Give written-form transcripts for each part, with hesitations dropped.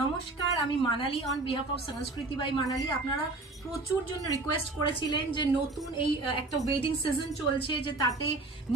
নমস্কার, আমি Manali on behalf of সংস্কৃতি বাই মানালি। আপনারা প্রচুর জন্য রিকোয়েস্ট করেছিলেন যে নতুন এই একটা ওয়েডিং সিজন চলছে, যে তাতে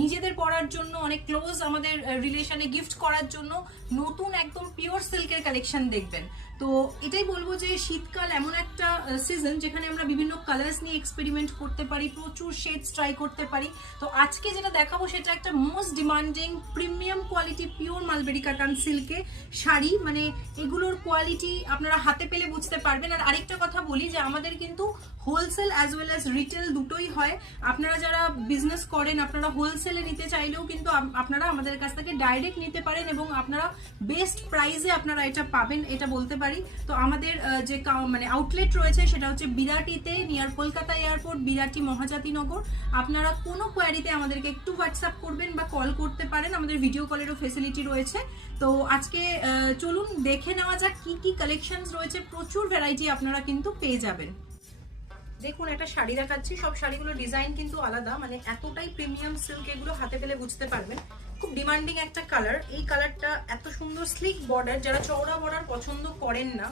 নিজেদের পরার জন্য অনেক ক্লোজ আমাদের রিলেশনে গিফট করার জন্য নতুন একদম পিওর সিল্কের কালেকশন দেখবেন। তো এটাই বলবো যে শীতকাল এমন একটা সিজন যেখানে আমরা বিভিন্ন কালার্স নিয়ে এক্সপেরিমেন্ট করতে পারি, প্রচুর শেডস ট্রাই করতে পারি। তো আজকে যেটা দেখাবো সেটা একটা most demanding premium quality pure mulberry কাতান সিল্কে শাড়ি। মানে এগুলোর কোয়ালিটি আপনারা হাতে পেলে বুঝতে পারবেন। আর আরেকটা কথা বলি যে আমাদের কিন্তু wholesale as well as retail দুটোই হয়। আপনারা যারা বিজনেস করেন, আপনারা হোলসেলে নিতে চাইলেও কিন্তু আপনারা আমাদের কাছ থেকে ডাইরেক্ট নিতে পারেন এবং আপনারা বেস্ট প্রাইসে আপনারা এটা পাবেন, এটা বলতে পারি। তো আমাদের যে মানে আউটলেট রয়েছে সেটা হচ্ছে বিরাটিতে, নিয়ার কলকাতা এয়ারপোর্ট, বিরাটি মহাজাতিনগর। আপনারা কোনো কোয়ারিতে আমাদেরকে একটু হোয়াটসঅ্যাপ করবেন বা কল করতে পারেন, আমাদের ভিডিও কলেরও ফেসিলিটি রয়েছে। তো আজকে চলুন দেখে নেওয়া যাক কি কি কালেকশনস রয়েছে। প্রচুর ভ্যারাইটি আপনারা কিন্তু পেয়ে যাবেন। দেখুন, একটা শাড়ি দেখাচ্ছি, সব শাড়িগুলোর ডিজাইন কিন্তু আলাদা, মানে এতটাই প্রিমিয়াম সিল্ক, এগুলো হাতে পেলে বুঝতে পারবেন। খুব ডিমান্ডিং একটা কালার, এই কালারটা এত সুন্দর স্লিক বর্ডার, যারা চওড়া বর্ডার পছন্দ করেন না,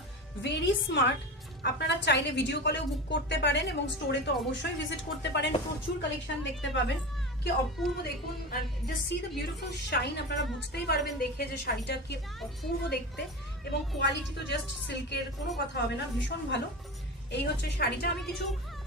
ভেরি স্মার্ট। আপনারা চাইলে ভিডিও কলেও বুক করতে পারেন এবং স্টোরে তো অবশ্যই ভিজিট করতে পারেন, প্রচুর কালেকশন দেখতে পাবেন। কি অপূর্ব দেখুন, just see the beautiful shine. আপনারা বুঝতেই পারবেন দেখে যে শাড়িটা কি অপূর্ব দেখতে, এবং কোয়ালিটি তো জাস্ট সিল্কের, কোনো কথা হবে না, ভীষণ ভালো। এই হচ্ছে শাড়িটা। আমি কিছু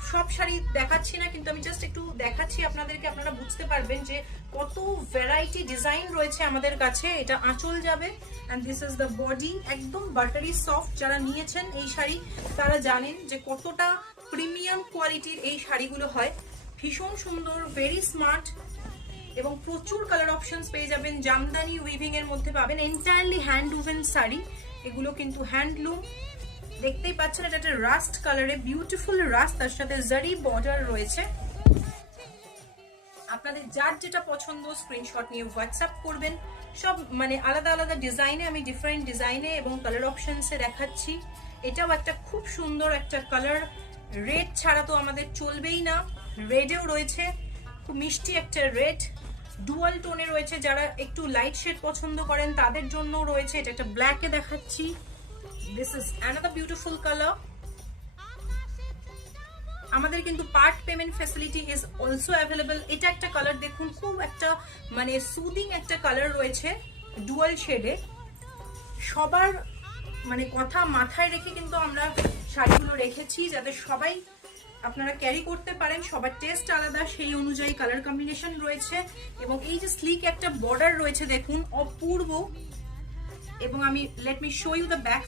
সব শাড়ি দেখাচ্ছি না, কিন্তু আমি জাস্ট একটু দেখাচ্ছি আপনাদেরকে, আপনারা বুঝতে পারবেন যে কত ভ্যারাইটি ডিজাইন রয়েছে আমাদের কাছে। এটা আঁচল যাবে, and this is the body, একদম বাটারি সফট। যারা নিয়েছেন এই শাড়ি তারা জানেন যে কতটা প্রিমিয়াম কোয়ালিটির এই শাড়িগুলো হয়। ভীষণ সুন্দর, ভেরি স্মার্ট, এবং প্রচুর কালার অপশনস পেয়ে যাবেন। জামদানি উইভিং এর মধ্যে পাবেন, এন্টায়ারলি হ্যান্ড উভেন শাড়ি, এগুলো কিন্তু হ্যান্ডলুম। দেখতেই পাচ্ছেন এটা একটা রাস্ট কালারে, বিউটিফুল রাস্ট, তার সাথে জারি বর্ডার রয়েছে। আপনাদের যার যেটা পছন্দ স্ক্রিনশট নিয়ে হোয়াটসঅ্যাপ করবেন। সব মানে আলাদা আলাদা ডিজাইনে, আমি ডিফারেন্ট ডিজাইনে এবং কালার অপশনসে দেখাচ্ছি। এটাও একটা খুব সুন্দর একটা কালার, রেড ছাড়া তো আমাদের চলবেই না, রেডেও রয়েছে, খুব মিষ্টি একটা রেড, ডুয়াল টোনে রয়েছে। যারা একটু লাইট শেড পছন্দ করেন তাদের জন্য রয়েছে। এটা একটা ব্ল্যাকে দেখাচ্ছি, this is another beautiful color. আমাদের কিন্তু part payment facility is also available. এটা একটা কালার দেখুন, খুব একটা মানে সুদিং একটা কালার রয়েছে ডুয়াল শেডে। সবার মানে কথা মাথায় রেখে কিন্তু আমরা শাড়িগুলো রেখেছি, যাতে সবাই আপনারা ক্যারি করতে পারেন। সবার টেস্ট আলাদা, সেই অনুযায়ী কালার কম্বিনেশন রয়েছে। এবং এই যে স্লিক একটা বর্ডার রয়েছে দেখুন, অপূর্ব। এবং আমি let me show you the back